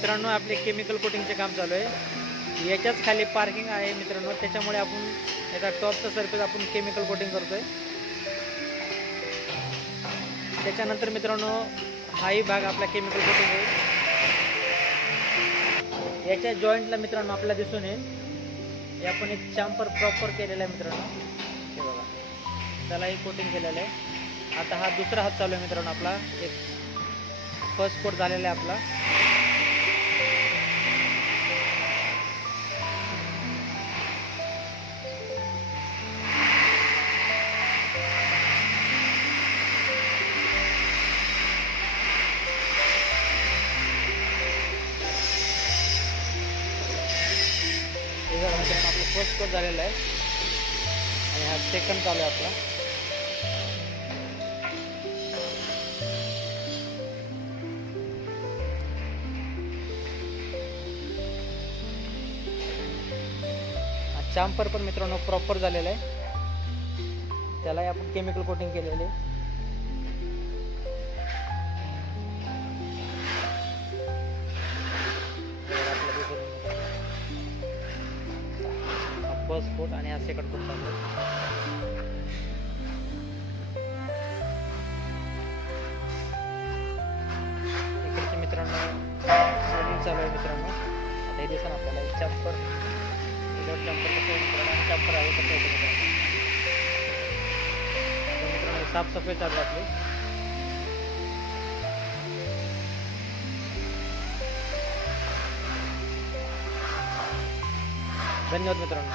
मित्रांनो आपले केमिकल कोटिंगचे काम चालू आहे. याच्याच खाली पार्किंग आहे मित्रांनो, त्याच्यामुळे आपण याचा टॉपचा सरफेस आपण केमिकल कोटिंग करतोय. त्याच्यानंतर मित्रांनो हाही भाग आपला केमिकल कोटिंग आहे. याच्या जॉईंटला मित्रांनो आपल्याला दिसून येईल हे आपण एक चांपर प्रॉपर केलेला आहे मित्रांनो. हे बघा, त्यालाही कोटिंग केलेलं आहे. आता हा दुसरा हात चालू आहे मित्रांनो आपला. एक फर्स्ट कोट झालेला आहे आपला. मित्रांनो आपलं फर्स्ट कोट झालेला आहे आणि हा सेकंड चालू आहे आपला. चांपर पण मित्रांनो प्रॉपर झालेला आहे, त्यालाही आपण केमिकल कोटिंग केलेले आहे. फर्स्ट कोट आणि हा सेकंड कोट चालू आहे. इकडचे मित्रांनो सेटिंग चालू आहे मित्रांनो. आता हे दिसेल आपल्याला चांपर चंपर कसं मित्रांनो, चंपर आहे कसं होतं मित्रांनो. साफसफाई चालू आपली. धन्यवाद मित्रांनो.